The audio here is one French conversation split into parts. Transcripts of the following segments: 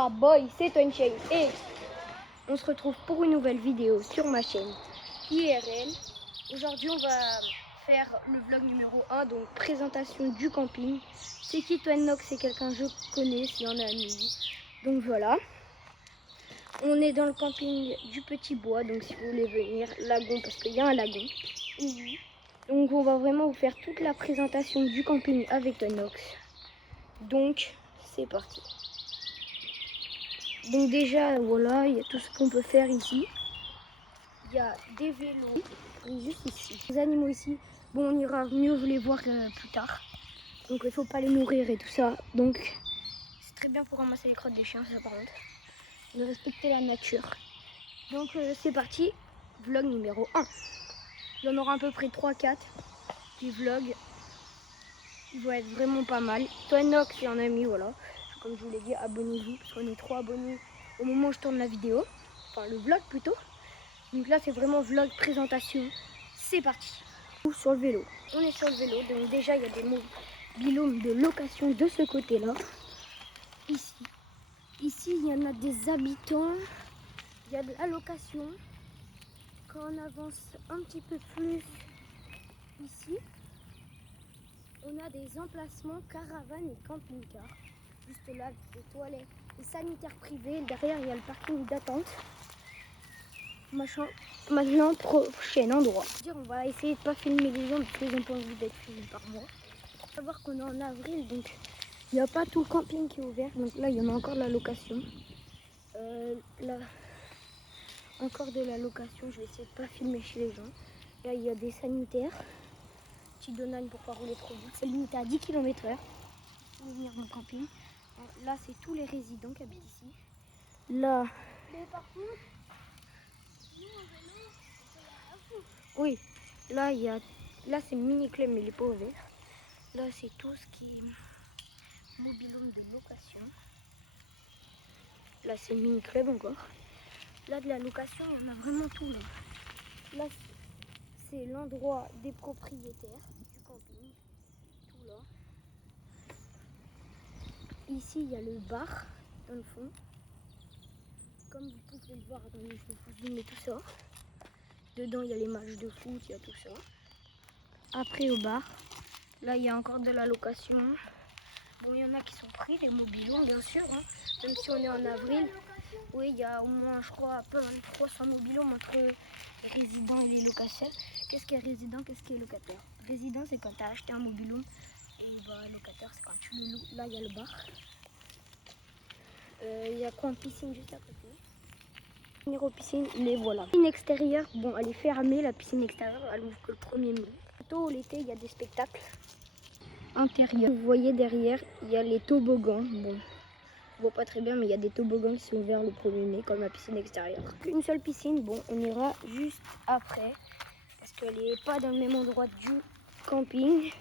Ah boy, c'est Twenchain et on se retrouve pour une nouvelle vidéo sur ma chaîne IRL. Aujourd'hui on va faire le vlog numéro 1, donc présentation du camping. C'est qui Twennox? C'est quelqu'un que je connais, s'il y en a un ami. Donc voilà. On est dans le camping du Petit Bois, donc si vous voulez venir, lagon, parce qu'il y a un lagon. Oui. Donc on va vraiment vous faire toute la présentation du camping avec Twennox. Donc c'est parti. Donc déjà, voilà, il y a tout ce qu'on peut faire ici. Il y a des vélos, juste ici. Les animaux ici, bon, on ira mieux les voir plus tard. Donc il ne faut pas les nourrir et tout ça. Donc c'est très bien pour ramasser les crottes des chiens, ça par contre. De respecter la nature. Donc c'est parti, vlog numéro 1. Il y en aura à peu près 3-4 du vlog. Il va être vraiment pas mal. Twennox et un ami, voilà. Comme je vous l'ai dit, abonnez-vous, parce qu'on est 3 abonnés au moment où je tourne la vidéo. Enfin, le vlog plutôt. Donc là, c'est vraiment vlog présentation. C'est parti. Sur le vélo. On est sur le vélo. Donc déjà, il y a des mobilhomes de location de ce côté-là. Ici. Ici, il y en a des habitants. Il y a de la location. Quand on avance un petit peu plus ici, on a des emplacements caravanes et camping-car. Juste là, des toilettes, des sanitaires privés. Derrière, il y a le parking d'attente. Maintenant, prochain endroit. On va essayer de pas filmer les gens parce qu'ils n'ont pas envie d'être filmés par moi. Il faut savoir qu'on est en avril, donc il n'y a pas tout le camping qui est ouvert. Donc là, il y en a encore de la location. Là, encore de la location. Je vais essayer de pas filmer chez les gens. Là, il y a des sanitaires. Petit Donald pour pas rouler trop vite. C'est limité à 10 km/h. Pour venir dans le camping. Là, c'est tous les résidents qui habitent ici. Là. Mais par contre, oui, là il y a, là c'est mini club mais il est pas ouvert. Là c'est tout ce qui est mobilhome de location. Là c'est mini club encore. Là de la location, il y en a vraiment tout là. Là c'est l'endroit des propriétaires du camping. Tout là. Ici il y a le bar dans le fond. Comme vous pouvez le voir, attendez, je vais vous zoomer tout ça. Dedans il y a les matchs de foot, il y a tout ça. Après au bar, là il y a encore de la location. Bon, il y en a qui sont pris, des mobilhomes bien sûr, hein. Même si on est en avril. Oui, il y a au moins, je crois, à peu près 300 mobilhomes entre les résidents et les locataires. Qu'est-ce qui est résident, qu'est-ce qui est locataire? Résident, c'est quand tu as acheté un mobilhome. Et bah, locataire, c'est quand tu le loues. Là, il y a le bar. Il y a quoi, une piscine juste à côté. Venir aux piscines, les voilà. La piscine extérieure, bon, elle est fermée, la piscine extérieure, elle ouvre que le 1er mai. Plutôt l'été, il y a des spectacles intérieurs. Vous voyez derrière, il y a les toboggans. Bon, on voit pas très bien, mais il y a des toboggans qui sont ouverts le 1er mai, comme la piscine extérieure. Une seule piscine, bon, on ira juste après, parce qu'elle n'est pas dans le même endroit du camping.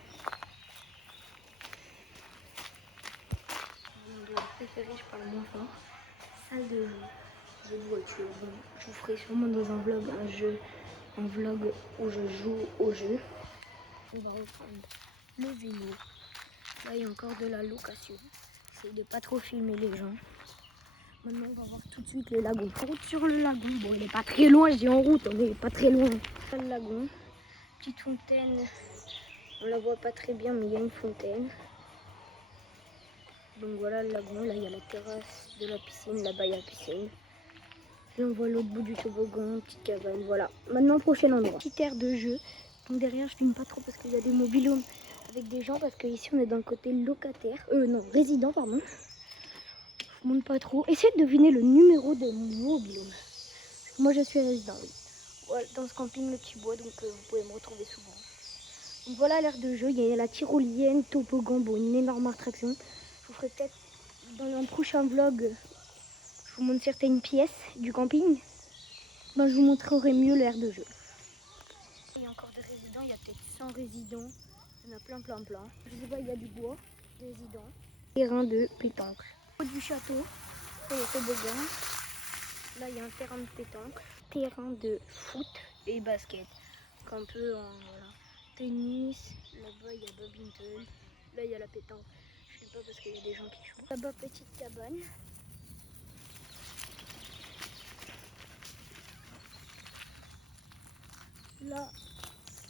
Mon endroit préféré, je parle moins fort. Salle de jeu de voiture. Bon, je vous ferai sûrement dans un vlog un vlog où je joue au jeu. On va reprendre le vélo. Là, il y a encore de la location. J'essaie de pas trop filmer les gens. Maintenant, on va voir tout de suite le lagon. Route sur le lagon. Bon, il n'est pas très loin, je dis en route, on n'est pas très loin. Le lagon. Petite fontaine. On la voit pas très bien, mais il y a une fontaine. Donc voilà le lagon. Là, il y a la terrasse de la piscine. Là-bas, il y a la piscine. Là, on voit l'autre bout du toboggan, petite cabane. Voilà. Maintenant, prochain endroit. Petite aire de jeu. Donc derrière, je filme pas trop parce qu'il y a des mobilhomes avec des gens. Parce qu'ici, on est dans le côté locataire. Non, résident, pardon. Je monte pas trop. Essayez de deviner le numéro de mon mobilhome. Moi, je suis résident, oui. Voilà, dans ce camping, le Petit Bois. Donc, vous pouvez me retrouver souvent. Donc, voilà l'aire de jeu. Il y a la tyrolienne, toboggan, bon, une énorme attraction. Je vous ferai peut-être dans un prochain vlog. Je vous montre certaines pièces du camping. Ben, je vous montrerai mieux l'aire de jeu. Il y a encore des résidents, il y a peut-être 100 résidents. Il y en a plein. Je sais pas, il y a du bois, des résidents. Terrain de pétanque. Au haut du château, c'est le toboggan. Là, il y a un terrain de pétanque. Terrain de foot et basket. Un peu en voilà, tennis. Là-bas, il y a badminton. Là, il y a la pétanque. Je sais pas parce qu'il y a des gens qui jouent. Là-bas, petite cabane. Là,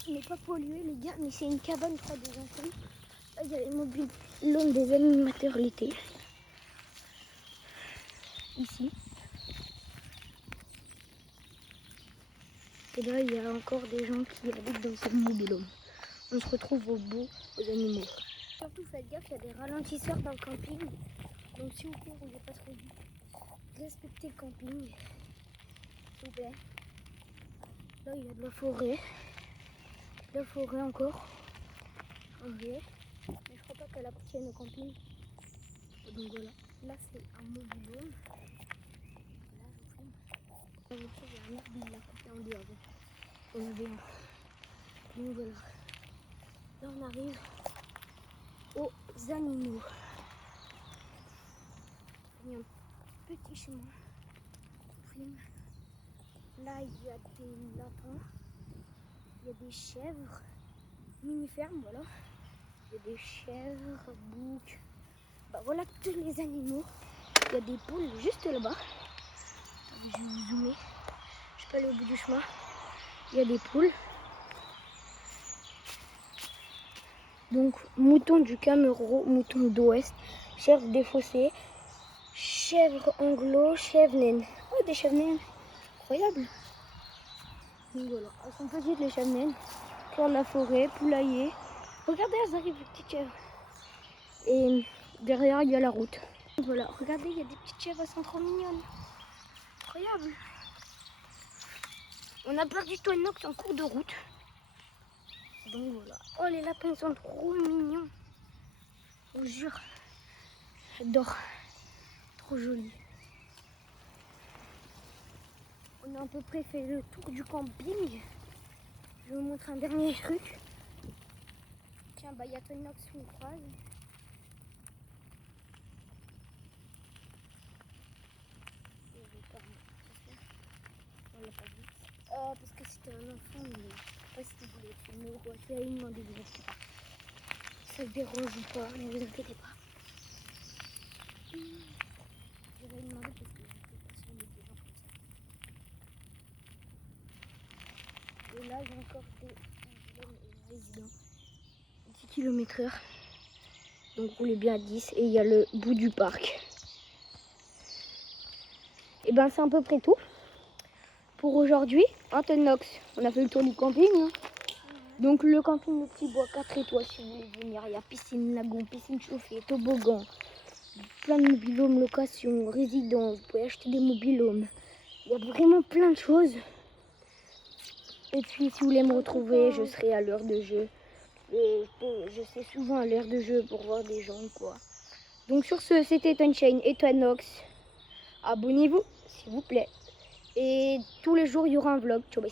ce n'est pas pollué les gars, mais c'est une cabane, je crois, des enfants. Là, il y a les mobiles, l'homme des animateurs l'été. Ici. Et là, il y a encore des gens qui habitent dans ce mobil-home. On se retrouve au bout aux animaux. Surtout faites gaffe, il y a des ralentisseurs dans le camping. Donc si vous ne roulez pas trop vite, respectez le camping. S'il vous plaît. Là il y a de la forêt. La forêt encore. En vrai. Mais je crois pas qu'elle appartienne au camping. Donc voilà. Là c'est un mobil-home. Là je filme. Là je trouve il y a un arbre, il l'a coupé en deux avant. On avait un. Donc voilà. Là on arrive aux animaux. Il y a un petit chemin. Là il y a des lapins, il y a des chèvres, mini-ferme voilà. Il y a des chèvres, boucs, bah voilà tous les animaux. Il y a des poules juste là-bas. Je vais vous zoomer, je peux aller au bout du chemin. Il y a des poules. Donc moutons du Cameroun, moutons d'Ouest, chèvres des fossés, chèvres anglo, chèvres naines. Oh des chèvres naines, incroyable. Donc voilà, elles sont petites les chèvres naines. Cœur de la forêt, poulailler. Regardez, elles arrivent les petites chèvres. Et derrière il y a la route. Voilà, regardez, il y a des petites chèvres, elles sont trop mignonnes. Incroyable. On a perdu Twinox en cours de route. Donc voilà. Oh les lapins sont trop mignons. Je vous jure. J'adore. Trop joli. On a à peu près fait le tour du camping. Je vais vous montrer un dernier truc. Tiens, bah il y a Twinox sous le croise. Parce que c'était un enfant, mais je sais pas si vous voulez filmer ou quoi. Je vais lui demander de rester pas. Ça ne dérange pas, ne vous inquiétez pas. Je vais lui demander parce que je ne peux pas filmer des gens comme ça. Et là, il y a encore des résidents. 10 km/h. Donc roulez bien à 10 et il y a le bout du parc. Et ben c'est à peu près tout pour aujourd'hui. Twinox, on a fait le tour du camping. Hein. Donc le camping Le Petit Bois 4 étoiles si vous voulez venir. Il y a piscine, lagon, piscine chauffée, toboggan, plein de mobil-homes, location, résidence. Vous pouvez acheter des mobil-homes. Il y a vraiment plein de choses. Et puis si vous voulez me retrouver, je serai à l'heure de jeu. Je sais souvent à l'heure de jeu pour voir des gens quoi. Donc sur ce, c'était Twinchain et Twinox. Abonnez-vous s'il vous plaît. Et tous les jours il y aura un vlog. Ciao, bye,